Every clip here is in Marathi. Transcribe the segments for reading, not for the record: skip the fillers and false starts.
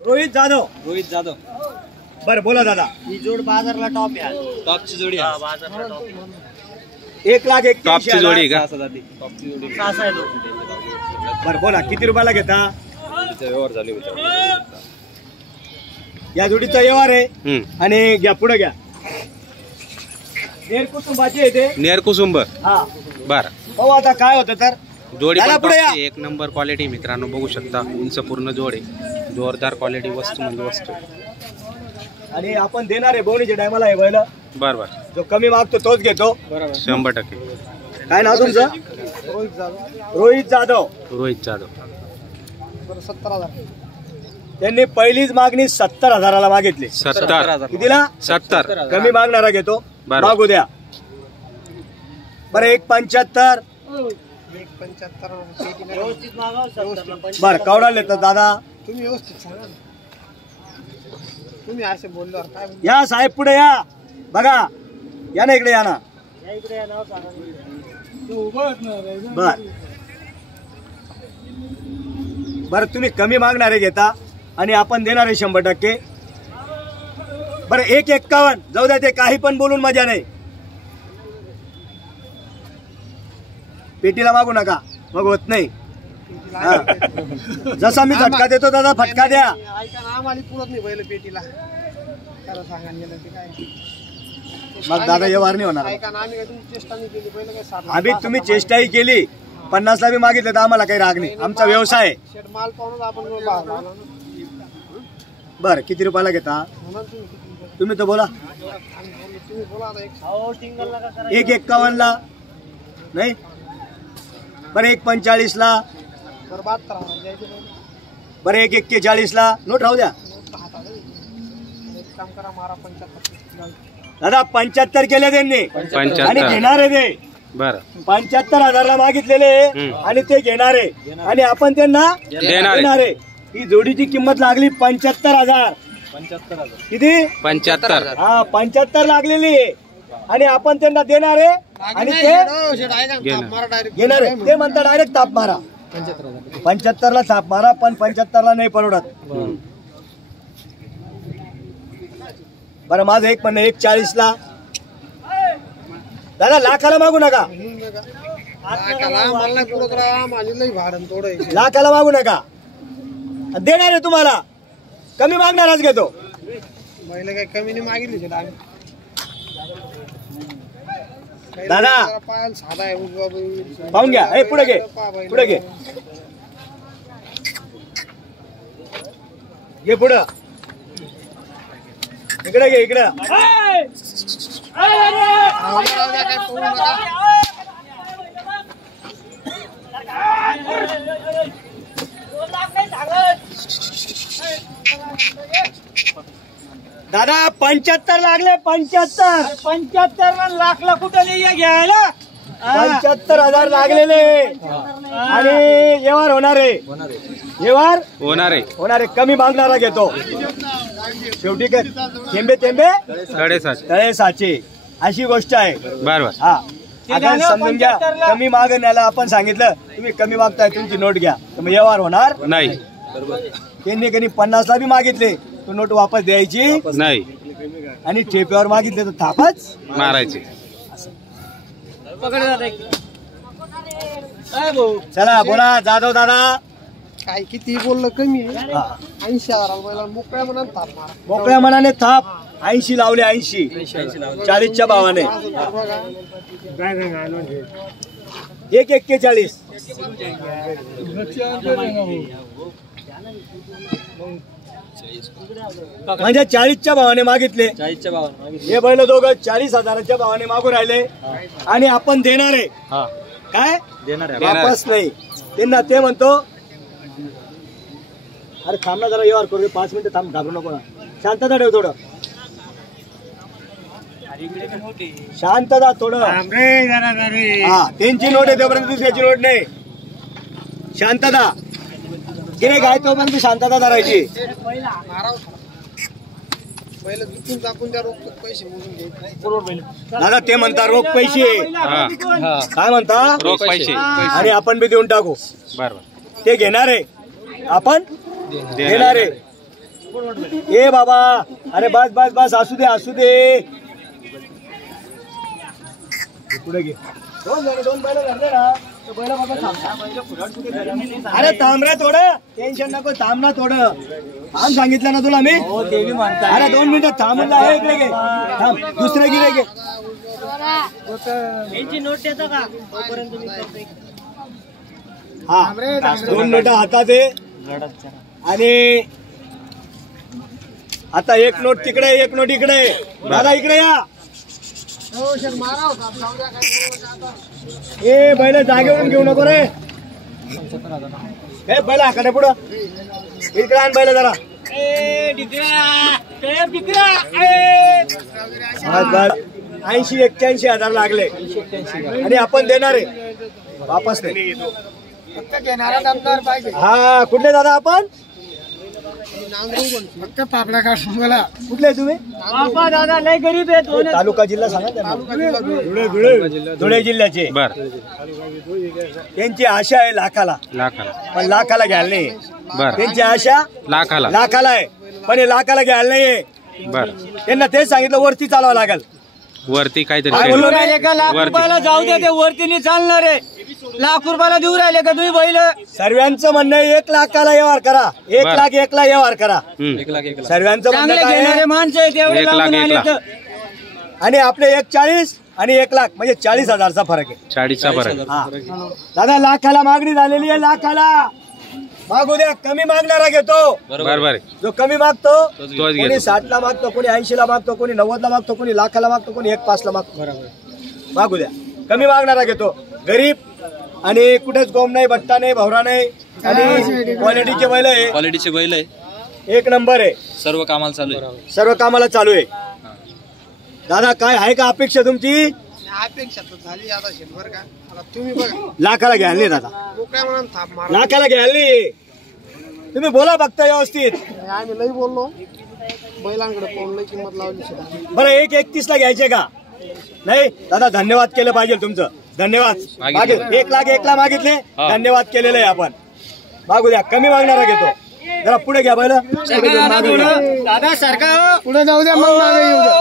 रोहित जाधव. रोहित जाधव. बरं बोला दादा. ही जोड बाजारला टॉप आहे. टॉपची जोडी आहे. बाजारला टॉप. 1,81,000 टॉपची जोडी का? टॉपची जोडी. 6 आहे. बरं बोला किती रुपयाला घेता? व्यवहार झाले होते. या जोडीचा व्यवहार आहे. आणि घ्या पुढे घ्या. नेर कुसुंबाची येते. नेर कुसुंब. हा बर. हो आता काय होतं तर जोडी त्याला पण पुढे या. टॉपची, एक नंबर क्वालिटी मित्रांनो बघू शकता. उंच पूर्ण जोड आहे. जोरदार क्वालिटी वस्तू म्हणजे वस्तू. आणि आपण देणार आहे बोनीच्या टायमाला हे बैल. बर बर. जो कमी मागतो तोच घेतो. 100%. काय नाव तुमचं? रोहित जाधव. रोहित जाधव. रोहित जाधव. 70,000. त्यांनी पहिलीच मागणी 70,000ला मागितली. 70. कितीला? 70. कमी मागणारा घेतो. बरं. मागू द्या. बरं 1,75. 1,75. व्यवस्थित मागाव. 70ला. बरं कवडा येतात दादा. तुम्ही व्यवस्थित सांगा ना. तुम्ही असे बोलल्यावर काय या साहेब पुढे या. बघा या ना इकडे या ना. इकडे या नाव सांगा. बर बरं तुम्ही कमी मागणारे घेता आणि आपण देणारे 100%. बरं 1,51. जाऊ द्या ते काही पण बोलून मजा नाही. पेटीला मागू नका मग होत नाही. हा. जसा मी फटका देतो दादा फटका द्या. ऐका ना आम्हाला पुरत नाही बैल पेटीला. खरं सांगा गेलं ते काय. मग दादा व्यवहार नाही होणार. ऐका ना आम्ही काय तुमची चेष्टा नाही केली. बैल काय 60. आम्ही तुम्ही चेष्टाही केली 50ला बी मागितलं तर आम्हाला काही राग नाही. आमचा व्यवसाय आहे. शेट माल पाहून आपण बाहेर. बरं किती रुपयाला घेता? तुम्ही तर बोला. तुम्ही बोला आता. एक 1,51ला नाही. बरं 1,45ला. बरं 72,000 द्यायचे. बरं 1,41ला. नोट राहू द्या. एक काम करा मारा 75. दादा 75 केले त्यांनी. 75. आणि घेणारे ते बर. 75,000ला मागितलेले आणि ते घेणारे आणि आपण त्यांना देणारे. ही जोडीची किंमत लागली 75,000. 75,000. किती? 75. हा 75 लागलेली आणि आपण त्यांना देणारे आणि ते मारा डायरेक्ट. घेणारे. ते म्हणतात डायरेक्ट ताप मारा. 75ला ताप मारा पण 75ला नाही परवडत. बरं माझं एक म्हणणं 1,40ला. दादा लाखाला मागू नका. लाखाला मागू नका. देणार आहे तुम्हाला. कमी मागणारच घेतो. महिला काही कमी नाही मागितली. दादा पायाला साधा आहे. पाहून घ्या. हे पुढे घे पुढे घे. घे पुढं. इकडे घे इकडं. दादा 75 लागले. 75 लाखला कुठं नाही घ्यायला. 75,000 लागलेले आणि व्यवहार होणार आहे. व्यवहार होणार आहे. कमी मागणारा घेतो. शेवटी काय थेंबे थेंबे तळे साचे अशी गोष्ट आहे. बरोबर. हा आता समजून घ्या. कमी मागण्याला आपण सांगितलं तुम्ही कमी मागताय तुमची नोट घ्या तर मग व्यवहार होणार नाही. त्यांनी कधी 50ला बी मागितले तो नोट वापस द्यायची नाही आणि ठेप्यावर मागितले तर थापच मारायची. चला बोला जाधव दादा. काय किती बोललं कमी आहे. 80,000 मोकळ्या मनात ताप मारा. मोकळ्या मनाने थाप 80 लावले. 80 40च्या भावाने 1,41. म्हणजे 40च्या भावाने मागितले. 40च्या भावाने. हे बैल दोघं 40,000च्या भावाने मागून राहिले आणि आपण देणारे काय वापस नाही. त्यांना ते म्हणतो अरे थांब ना जरा व्यवहार करू. 5 मिनिटं थांब. घाबरू नको ना. शांतता ठेव थोडं. शांतता थोडं. हा त्यांची नोट आहे तोपर्यंत दुसऱ्याची नोट नाही. शांतता. गिरे गाय तोपर्यंत शांतता धरायची. दादा ते म्हणता रोख पैसे. काय म्हणता रोख पैसे आणि आपण बी देऊन टाकू. बरोबर. ते घेणारे आपण देणारे ए बाबा, अरे बस बस बस, असू दे असू दे. पुढे घे. दोन बैल धरले ना, तो बैल बाबा थांबता. अरे थांब रे थोडं, टेन्शन नको, थांब ना थोडं. थांब सांगितलं ना तुला मी. अरे 2 मिनिटं थांबून आहे, इकडे घे. थांब, दुसरे गिरे घे. हा, 2 मिनिटं हातात आहे. आणि आता 1 नोट तिकडे, 1 नोट इकडे. दादा इकडे या. ए बैल जागेवरून घेऊ नको रे. हे बैल आकडे पुढं इकडे आण बैल जरा. 80-81 हजार लागले आणि आपण देणार आहे वापस नाही. हा, कुठले दादा आपण? फक्त पापड्या काढून मला. कुठले तुम्ही? दादा लय गरीब आहे. तालुका जिल्हा सांगा त्यांना. धुळे जिल्ह्याचे. बर. त्यांची आशा आहे लाखाला, पण लाखाला घ्यायला नाही. बर. त्यांची आशा लाखाला आहे, पण हे लाखाला घ्यायला नाहीये. बर. त्यांना तेच सांगितलं वरती चालवावं लागेल. वरती काहीतरी काय बोललो वरती. लाख रुपयाला जाऊ दे, ते वरती चालणार आहे. लाख रुपयाला देऊ राहिले का तुम्ही बैल? सर्वांचं म्हणणं आहे 1 लाखाला व्यवहार करा. 1 लाख 1 ला व्यवहार करा. 1 लाख 1 लाख. सर्वांचं म्हणणं चांगले काय घेणारे आहे? माणसं आहेत, एवढे 1 लाख, लावून 1 आले लाख. तर. आणि आपले 140 आणि 1 लाख म्हणजे 40,000चा फरक आहे. 40चा फरक. हा. दादा लाखाला मागणी झालेली आहे. लाखाला मागू द्या, कमी मागणारा घेतो. बरोबर. जो कमी मागतो तोच कोणी घेतो. 60 ला मागतो, कोणी 80 ला मागतो, कोणी 90 ला मागतो, कोणी लाखाला मागतो, कोणी 1.5 ला मागतो. मागू द्या, कमी मागणारा घेतो. गरीब आणि कुठेच गोम नाही, बट्टा नाही, भवरा नाही आणि क्वालिटीचे बैल आहे. क्वालिटीचे बैल आहे, 1 नंबर आहे. सर्व कामाला चालू आहे. सर्व कामाला चालू आहे. दादा काय आहे का अपेक्षा तुमची? अपेक्षा तर झाली आता शंभर का. आता तुम्ही बघा, लाखाला घ्यायला नाही दादा, मोकळ्या म्हणून थाप मारा. लाखाला घ्यायला नाही. तुम्ही बोला फक्त व्यवस्थित. आम्ही लई बोललो, बैलांकडे पाहून लई किंमत लावली सुद्धा. बरं 1.31 ला घ्यायचे का? नाही दादा, धन्यवाद केलं पाहिजे तुमचं. धन्यवाद. 1 लाख 1 ला मागितले, धन्यवाद केलेलं आहे आपण. मागू द्या, कमी मागणारा घेतो. जरा पुढे घ्या बैल. दादा सारखा पुढे जाऊ द्या, मग मागे येऊ द्या.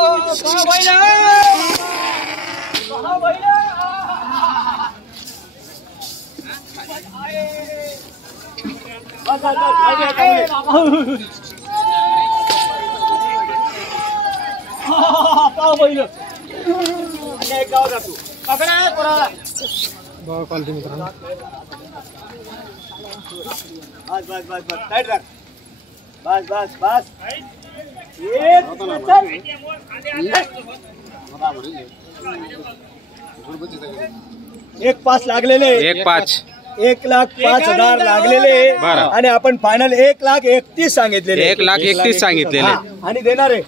क्वालिटी मित्रांनो, बस बस बस बस, टाईट राख. बस बस बस. 1.5 लागलेले. 1.5. 1,05,000 लागलेले बरं. आणि आपण फायनल 1,31,000 सांगितलेले. 1,31,000 सांगितलेले. आणि देणार आहे